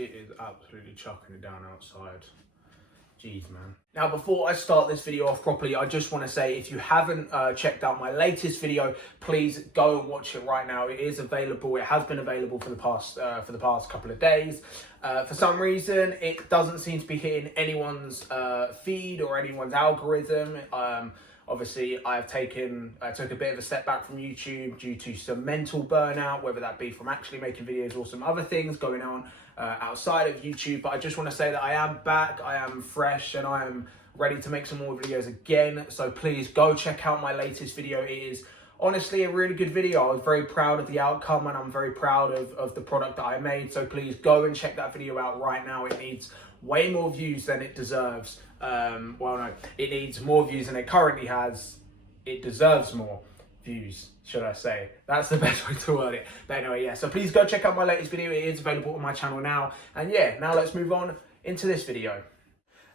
It is absolutely chucking it down outside. Jeez, man. Now, before I start this video off properly, I just want to say, if you haven't checked out my latest video, please go and watch it right now. It is available. It has been available for the past couple of days. For some reason, it doesn't seem to be hitting anyone's feed or anyone's algorithm. Obviously, I took a bit of a step back from YouTube due to some mental burnout, whether that be from actually making videos or some other things going on outside of YouTube. But I just want to say that I am back, I am fresh, and I am ready to make some more videos again. So please go check out my latest video. It is honestly a really good video. I was very proud of the outcome, and I'm very proud of the product that I made. So please go and check that video out right now. It needs way more views than it deserves. Well, no, it needs more views than it currently has. It deserves more views, should I say. That's the best way to word it. But anyway, yeah, so please go check out my latest video. It is available on my channel now. And yeah, now let's move on into this video.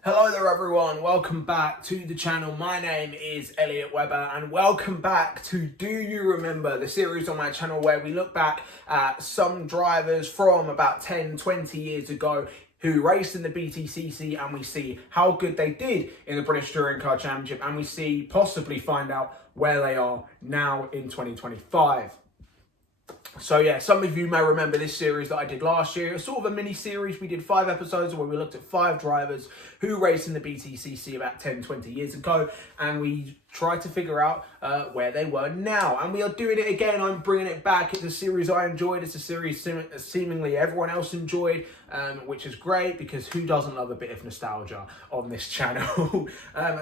Hello there, everyone. Welcome back to the channel. My name is Elliot Webber, and welcome back to Do You Remember, the series on my channel where we look back at some drivers from about 10, 20 years ago who raced in the BTCC, and we see how good they did in the British Touring Car Championship, and we possibly find out where they are now in 2025. So yeah, some of you may remember this series that I did last year. It's sort of a mini series. We did 5 episodes where we looked at 5 drivers who raced in the BTCC about 10, 20 years ago, and we tried to figure out where they were now. And we are doing it again. I'm bringing it back. It's a series I enjoyed. It's a series seemingly everyone else enjoyed, which is great, because who doesn't love a bit of nostalgia on this channel?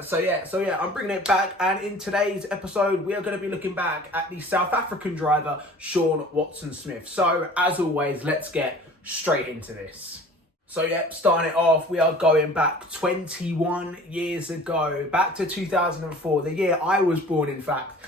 So yeah, I'm bringing it back. And in today's episode, we are going to be looking back at the South African driver, Shaun Watson-Smith. So as always, let's get straight into this. So yeah, starting it off, we are going back 21 years ago, back to 2004, the year I was born, in fact.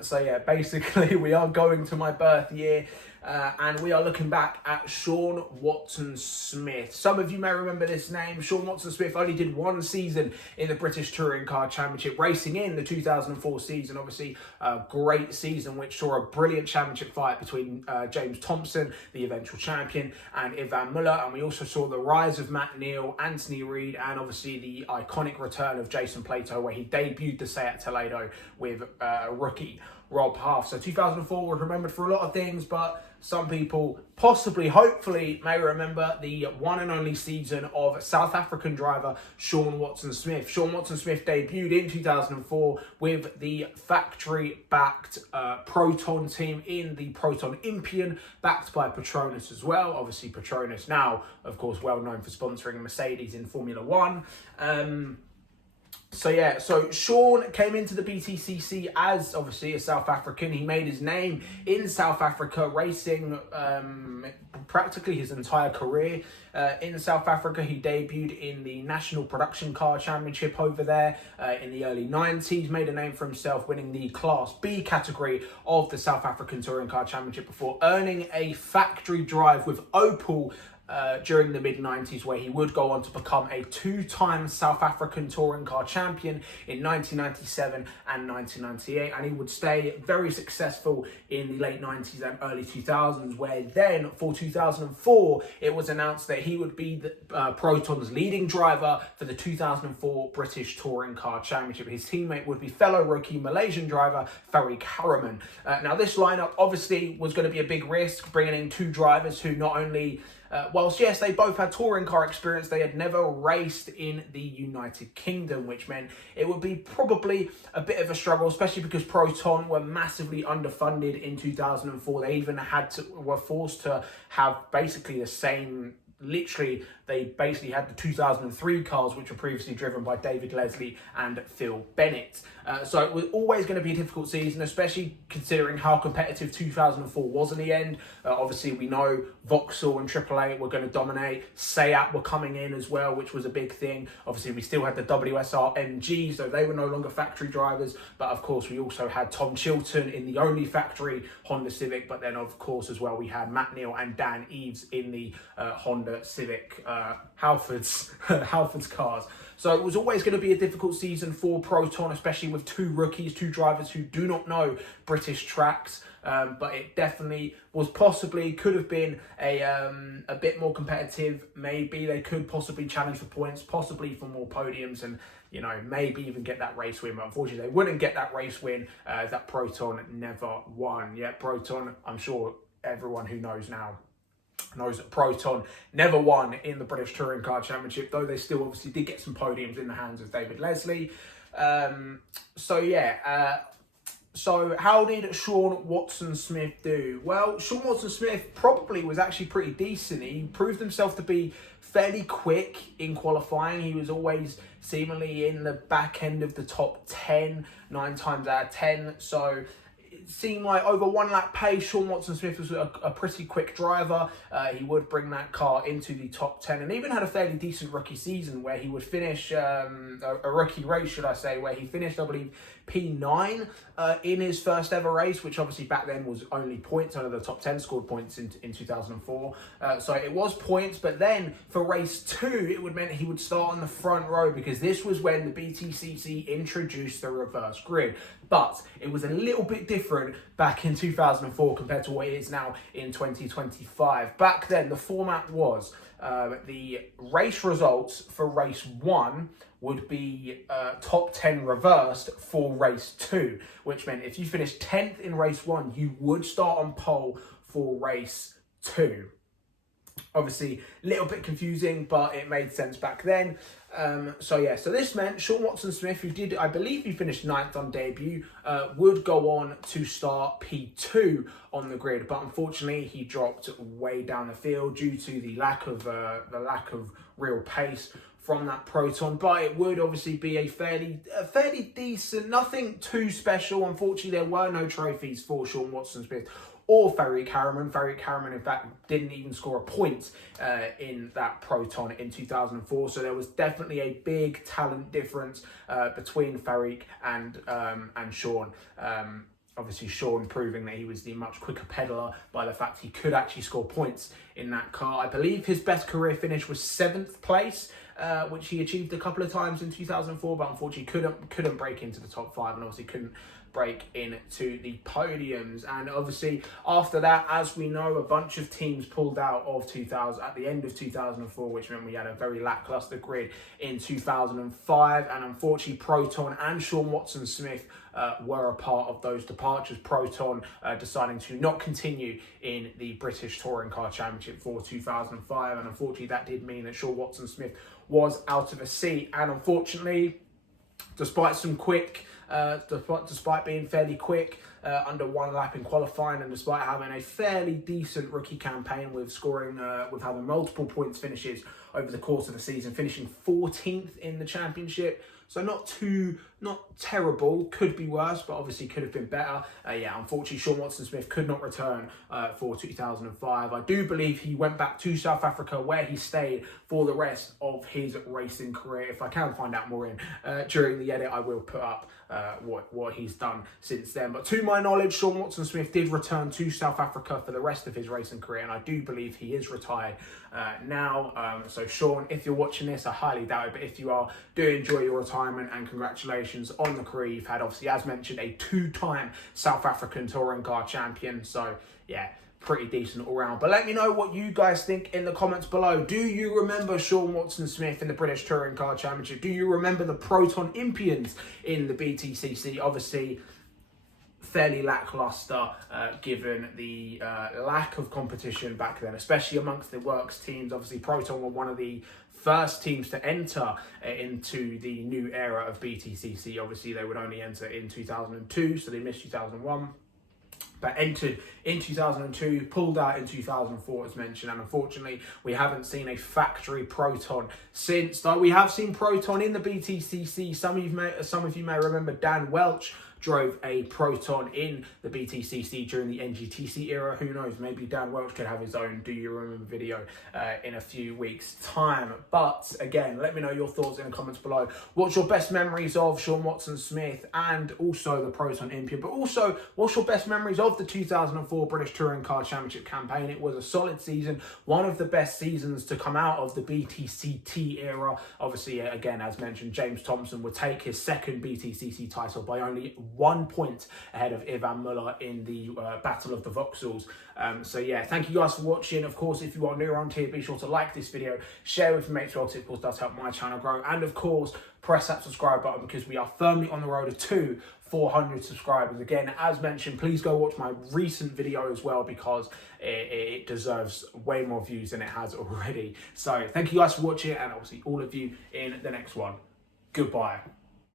So yeah, basically we are going to my birth year, and we are looking back at Shaun Watson-Smith. Some of you may remember this name. Shaun Watson-Smith only did 1 season in the British Touring Car Championship, racing in the 2004 season. Obviously, a great season which saw a brilliant championship fight between James Thompson, the eventual champion, and Ivan Muller. And we also saw the rise of Matt Neal, Anthony Reid, and obviously the iconic return of Jason Plato, where he debuted the Seat Toledo with rookie Rob Half. So 2004 was remembered for a lot of things, but some people possibly, hopefully, may remember the one and only season of South African driver Shaun Watson-Smith. Shaun Watson-Smith debuted in 2004 with the factory-backed Proton team in the Proton Impian, backed by Petronas as well. Obviously, Petronas now, of course, well known for sponsoring Mercedes in Formula One. So yeah, so Shaun came into the BTCC as obviously a South African. He made his name in South Africa, racing practically his entire career in South Africa. He debuted in the National Production Car Championship over there in the early 90s, made a name for himself winning the Class B category of the South African Touring Car Championship before earning a factory drive with Opel during the mid-90s, where he would go on to become a 2-time South African Touring Car Champion in 1997 and 1998, and he would stay very successful in the late 90s and early 2000s, where then for 2004 it was announced that he would be the Proton's leading driver for the 2004 British Touring Car Championship. His teammate would be fellow rookie Malaysian driver Farid Karaman. Now this lineup obviously was going to be a big risk, bringing in 2 drivers who not only whilst yes, they both had touring car experience, they had never raced in the United Kingdom, which meant it would be probably a bit of a struggle, especially because Proton were massively underfunded in 2004. They even were forced to have basically the same. Literally, they basically had the 2003 cars, which were previously driven by David Leslie and Phil Bennett. So it was always going to be a difficult season, especially considering how competitive 2004 was in the end. Obviously, we know Vauxhall and AAA were going to dominate. Seat were coming in as well, which was a big thing. Obviously, we still had the WSR MG, so they were no longer factory drivers. But of course, we also had Tom Chilton in the only factory Honda Civic. But then, of course, as well, we had Matt Neal and Dan Eves in the Honda Honda Civic Halford's cars. So it was always going to be a difficult season for Proton, especially with two rookies, two drivers who do not know British tracks. But it definitely was could have been a bit more competitive. Maybe they could possibly challenge for points, possibly for more podiums, and maybe even get that race win. But unfortunately, they wouldn't get that race win. That Proton never won. Yeah, Proton, I'm sure everyone who knows now knows that Proton never won in the British Touring Car Championship, though they still obviously did get some podiums in the hands of David Leslie. So how did Shaun Watson-Smith do? Well, Shaun Watson-Smith probably was actually pretty decent. He proved himself to be fairly quick in qualifying. He was always seemingly in the back end of the top 10, 9 times out of 10. So it seemed like over 1 lap pace, Shaun Watson-Smith was a pretty quick driver. He would bring that car into the top 10 and even had a fairly decent rookie season where he would finish, a rookie race, should I say, where he finished, I believe, P9 in his first ever race, which obviously back then was only points. Under the top 10 scored points in 2004. So it was points, but then for race 2, it would mean he would start on the front row because this was when the BTCC introduced the reverse grid. But it was a little bit different back in 2004 compared to what it is now in 2025. Back then, the format was the race results for race 1 would be top 10 reversed for race 2, which meant if you finished 10th in race 1, you would start on pole for race 2. Obviously, a little bit confusing, but it made sense back then. So this meant Shaun Watson-Smith, who did, I believe he finished 9th on debut, would go on to start P2 on the grid, but unfortunately he dropped way down the field due to the lack of real pace from that Proton. But it would obviously be a fairly decent, nothing too special. Unfortunately, there were no trophies for Shaun Watson-Smith or Farouk Harriman. Farouk Harriman, in fact, didn't even score a point in that Proton in 2004. So there was definitely a big talent difference between Farouk and Shaun. Obviously, Shaun proving that he was the much quicker pedaler by the fact he could actually score points in that car. I believe his best career finish was 7th place, which he achieved a couple of times in 2004, but unfortunately couldn't break into the top 5 and obviously couldn't break into the podiums. And obviously after that, as we know, a bunch of teams pulled out of 2000 at the end of 2004, which meant we had a very lackluster grid in 2005. And unfortunately, Proton and Shaun Watson-Smith were a part of those departures. Proton deciding to not continue in the British Touring Car Championship for 2005, and unfortunately that did mean that Shaun Watson-Smith was out of a seat. And unfortunately, despite being fairly quick, under 1 lap in qualifying, and despite having a fairly decent rookie campaign with having multiple points finishes over the course of the season, finishing 14th in the championship. So not terrible, could be worse, but obviously could have been better. Unfortunately, Shaun Watson-Smith could not return for 2005. I do believe he went back to South Africa, where he stayed for the rest of his racing career. If I can find out more during the edit, I will put up what he's done since then. But to my knowledge, Shaun Watson-Smith did return to South Africa for the rest of his racing career, and I do believe he is retired now. So Shaun, if you're watching this, I highly doubt it, but if you are, do enjoy your retirement and congratulations on the career you've had. Obviously, as mentioned, a 2-time South African touring car champion. So yeah, pretty decent all round. But let me know what you guys think in the comments below. Do you remember Shaun Watson-Smith in the British Touring Car Championship? Do you remember the Proton Impians in the BTCC? Obviously, fairly lackluster given the lack of competition back then, especially amongst the works teams. Obviously, Proton were one of the first teams to enter into the new era of BTCC. Obviously, they would only enter in 2002, so they missed 2001. But entered in 2002, pulled out in 2004, as mentioned, and unfortunately, we haven't seen a factory Proton since. Though we have seen Proton in the BTCC. Some of you may remember Dan Welch drove a Proton in the BTCC during the NGTC era. Who knows, maybe Dan Welch could have his own Do You Remember video in a few weeks' time. But again, let me know your thoughts in the comments below. What's your best memories of Shaun Watson-Smith and also the Proton Impian? But also, what's your best memories of the 2004 British Touring Car Championship campaign? It was a solid season, one of the best seasons to come out of the BTCT era. Obviously, again, as mentioned, James Thompson would take his second BTCC title by only 1 point ahead of Ivan Muller in the Battle of the Vauxhalls. So yeah, thank you guys for watching. Of course, if you are new around here, be sure to like this video, share with your mates, well, it does help my channel grow, and of course, press that subscribe button because we are firmly on the road to 400 subscribers. Again, as mentioned, please go watch my recent video as well because it deserves way more views than it has already. So thank you guys for watching, and obviously all of you in the next one. Goodbye.